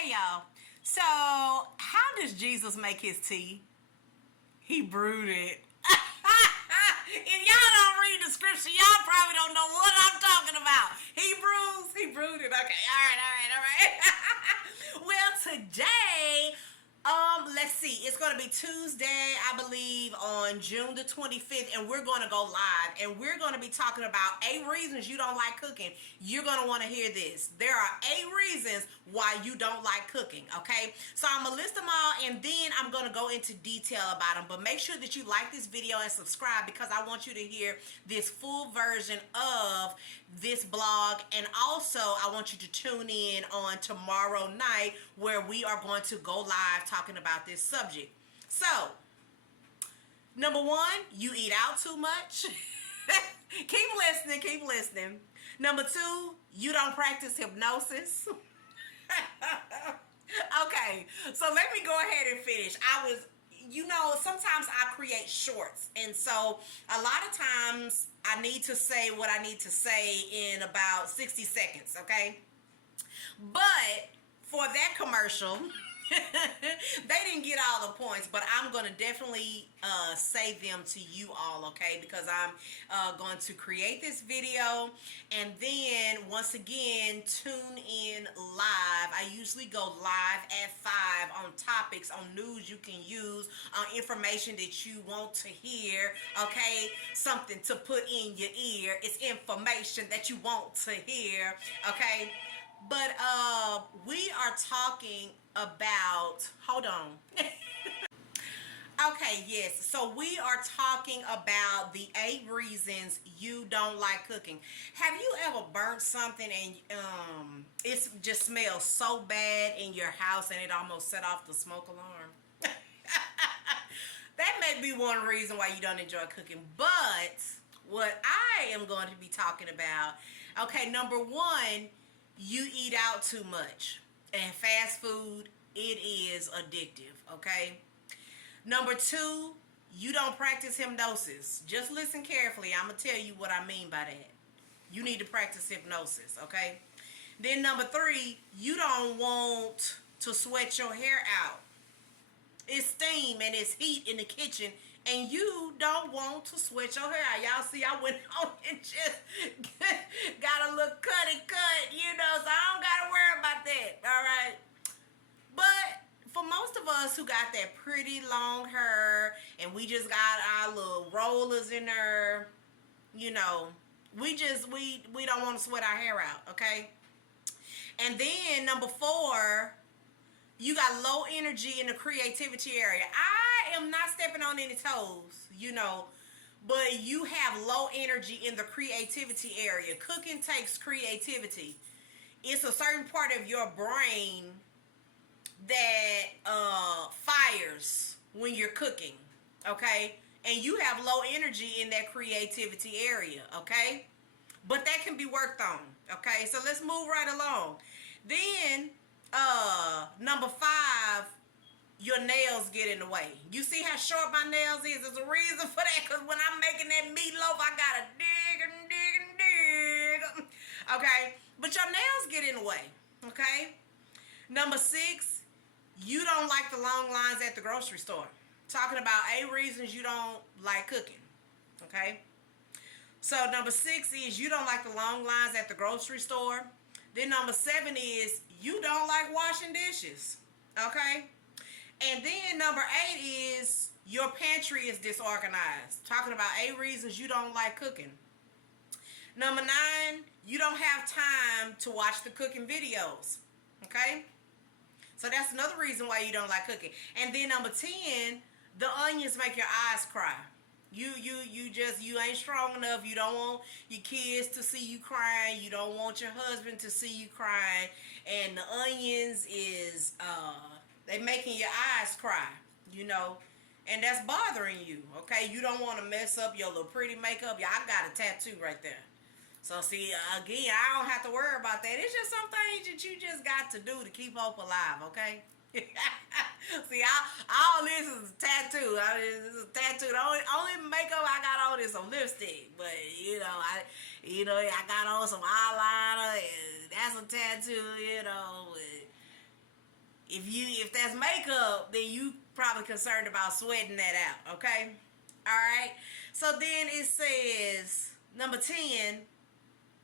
Hey y'all. So, how does Jesus make his tea? He brewed it. If y'all don't read the scripture, y'all probably don't know what I'm talking about. He brewed it. Okay, all right. Well, today, let's see. It's gonna be Tuesday, I believe, on June the 25th, and we're gonna go live, and we're gonna be talking about 8 reasons you don't like cooking. You're gonna want to hear this. There are 8 reasons why you don't like cooking. Okay, so I'm gonna list them all, and then I'm gonna go into detail about them. But make sure that you like this video and subscribe, because I want you to hear this full version of this blog, and also I want you to tune in on tomorrow night, where we are going to go live talking about this subject. So, number 1, you eat out too much. Keep listening. Number 2, you don't practice hypnosis. Okay, so let me go ahead and finish. Sometimes I create shorts, and so a lot of times I need to say what I need to say in about 60 seconds, okay? But for that commercial, they didn't get all the points, but I'm going to definitely say them to you all, okay? Because I'm going to create this video, and then once again, tune in live. I usually go live at 5 on topics, on news you can use, on information that you want to hear, okay? Something to put in your ear. It's information that you want to hear, okay? But we are talking about, hold on. Okay, yes. So we are talking about the 8 reasons you don't like cooking. Have you ever burnt something and it just smells so bad in your house and it almost set off the smoke alarm? That may be one reason why you don't enjoy cooking. But what I am going to be talking about, okay, number 1, you eat out too much, and fast food, it is addictive, okay? Number 2, you don't practice hypnosis. Just listen carefully. I'm going to tell you what I mean by that. You need to practice hypnosis, okay? Then number 3, you don't want to sweat your hair out. It's steam and it's heat in the kitchen, and you don't want to sweat your hair out. Y'all see, I went on and just got a little cut, so I don't got to worry about that, all right? But for most of us who got that pretty long hair, and we just got our little rollers in there, we don't want to sweat our hair out, okay? And then number 4, you got low energy in the creativity area. I am not stepping on any toes, but you have low energy in the creativity area. Cooking takes creativity. It's a certain part of your brain that fires when you're cooking, okay? And you have low energy in that creativity area, okay? But that can be worked on, okay? So let's move right along. Then number 5, your nails get in the way. You see how short my nails is? There's a reason for that, because when I'm making that meatloaf, I gotta dig. Okay? But your nails get in the way. Okay? Number 6, you don't like the long lines at the grocery store. Talking about 8 reasons you don't like cooking. Okay? So number 6 is you don't like the long lines at the grocery store. Then number 7 is you don't like washing dishes, okay? And then number 8 is your pantry is disorganized. Talking about 8 reasons you don't like cooking. Number 9, you don't have time to watch the cooking videos, okay? So that's another reason why you don't like cooking. And then number 10, the onions make your eyes cry. You ain't strong enough. You don't want your kids to see you crying. You don't want your husband to see you crying. And the onions is they making your eyes cry, and that's bothering you, okay? You don't want to mess up your little pretty makeup. Yeah, I got a tattoo right there. So see, again, I don't have to worry about that. It's just some things that you just got to do to keep hope alive, okay? See, all this is a tattoo. This is a tattoo. The only makeup I got on is some lipstick. But I got on some eyeliner, and that's a tattoo. If that's makeup, then you probably concerned about sweating that out, okay? All right. So then it says number 10,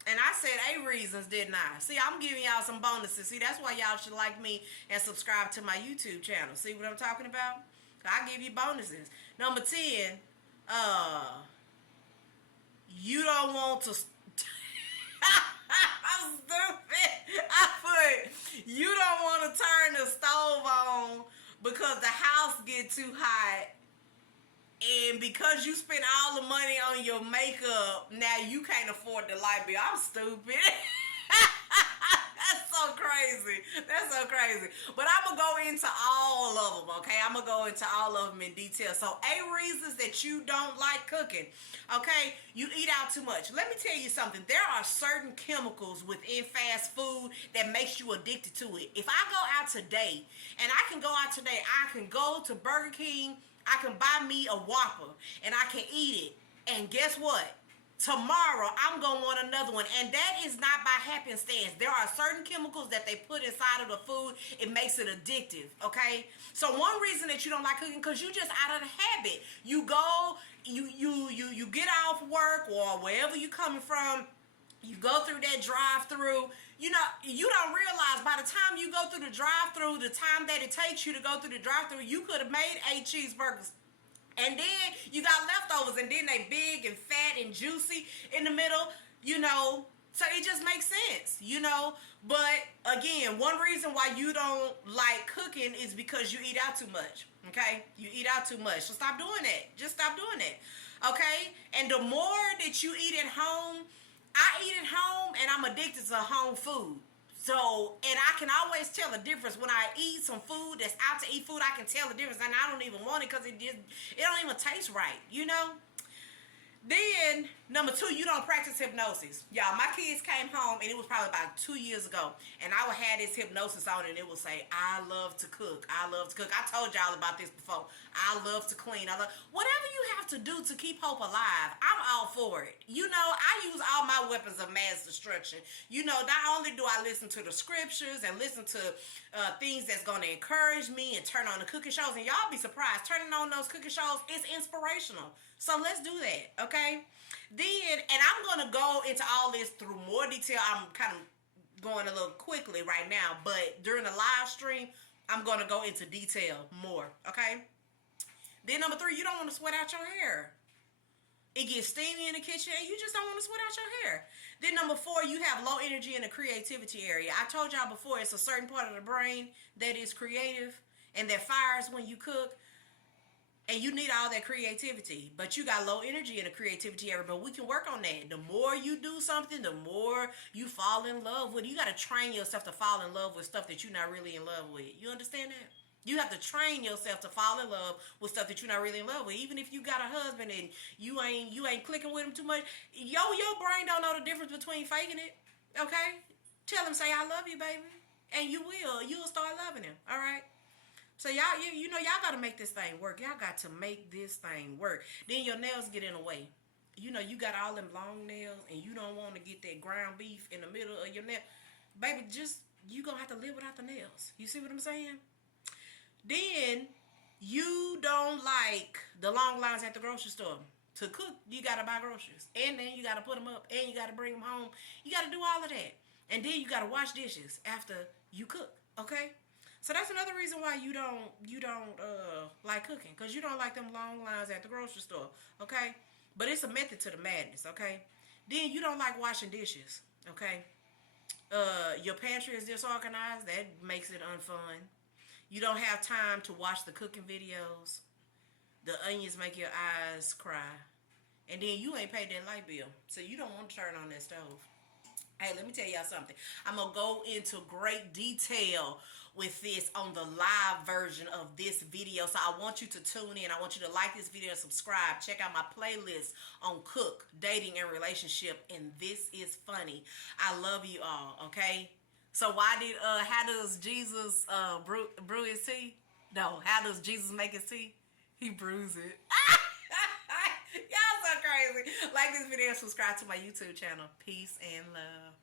and I said 8 reasons, didn't I? See, I'm giving y'all some bonuses. See, that's why y'all should like me and subscribe to my YouTube channel. See what I'm talking about? I give you bonuses. Number 10, you don't want to. I'm stupid. I put, you don't want to turn the stove on because the house get too hot. And because you spend all the money on your makeup, now you can't afford the light bill. I'm stupid. That's so crazy. That's so crazy. But I'm going to go into all of them, okay? I'm going to go into all of them in detail. So 8 reasons that you don't like cooking, okay? You eat out too much. Let me tell you something. There are certain chemicals within fast food that makes you addicted to it. If I go out today, and I can go out today, I can go to Burger King, I can buy me a Whopper, and I can eat it. And guess what? Tomorrow, I'm going to want another one. And that is not by happenstance. There are certain chemicals that they put inside of the food. It makes it addictive, okay? So one reason that you don't like cooking, because you just out of the habit. You go, you get off work or wherever you coming from, you go through that drive-through. You know, you don't realize by the time you go through the drive-through, the time that it takes you to go through the drive-through, you could have made 8 cheeseburgers. And then you got leftovers, and then they big and fat and juicy in the middle, you know. So it just makes sense, you know. But again, one reason why you don't like cooking is because you eat out too much, okay? You eat out too much. So stop doing that. Just stop doing that, okay? And the more that you eat at home, I eat at home, and I'm addicted to home food. So, and I can always tell the difference when I eat some food that's out to eat food. I can tell the difference, and I don't even want it because it don't even taste right, you know. Then, number 2, you don't practice hypnosis. Y'all, my kids came home, and it was probably about 2 years ago, and I would have this hypnosis on, and it would say, I love to cook. I love to cook. I told y'all about this before. I love to clean. Whatever you have to do to keep hope alive, I'm all for it. You know, I use all my weapons of mass destruction. You know, not only do I listen to the scriptures and listen to things that's going to encourage me and turn on the cooking shows, and y'all be surprised, turning on those cooking shows is inspirational. So let's do that, okay? Then, and I'm going to go into all this through more detail. I'm kind of going a little quickly right now, but during the live stream, I'm going to go into detail more, okay? Then number 3, you don't want to sweat out your hair. It gets steamy in the kitchen, and you just don't want to sweat out your hair. Then number 4, you have low energy in the creativity area. I told y'all before, it's a certain part of the brain that is creative and that fires when you cook. And you need all that creativity, but you got low energy in the creativity area, but we can work on that. The more you do something, the more you fall in love with it. You got to train yourself to fall in love with stuff that you're not really in love with. You understand that? You have to train yourself to fall in love with stuff that you're not really in love with. Even if you got a husband and you ain't clicking with him too much, your brain don't know the difference between faking it, okay? Tell him, say, I love you, baby, and you will. You'll start loving him, all right? So y'all, you know, y'all got to make this thing work. Y'all got to make this thing work. Then your nails get in the way. You know, you got all them long nails, and you don't want to get that ground beef in the middle of your nail. Baby, you going to have to live without the nails. You see what I'm saying? Then, you don't like the long lines at the grocery store. To cook, you got to buy groceries. And then you got to put them up, and you got to bring them home. You got to do all of that. And then you got to wash dishes after you cook, okay? So that's another reason why you don't like cooking, because you don't like them long lines at the grocery store, okay? But it's a method to the madness, okay? Then you don't like washing dishes, okay? Your pantry is disorganized. That makes it unfun. You don't have time to watch the cooking videos. The onions make your eyes cry. And then you ain't paid that light bill, so you don't want to turn on that stove. Hey, let me tell y'all something. I'm going to go into great detail with this on the live version of this video. So I want you to tune in. I want you to like this video and subscribe. Check out my playlist on cook, dating, and relationship. And this is funny. I love you all, okay? So how does Jesus brew his tea? No, how does Jesus make his tea? He brews it. Y'all so crazy. Like this video and subscribe to my YouTube channel. Peace and love.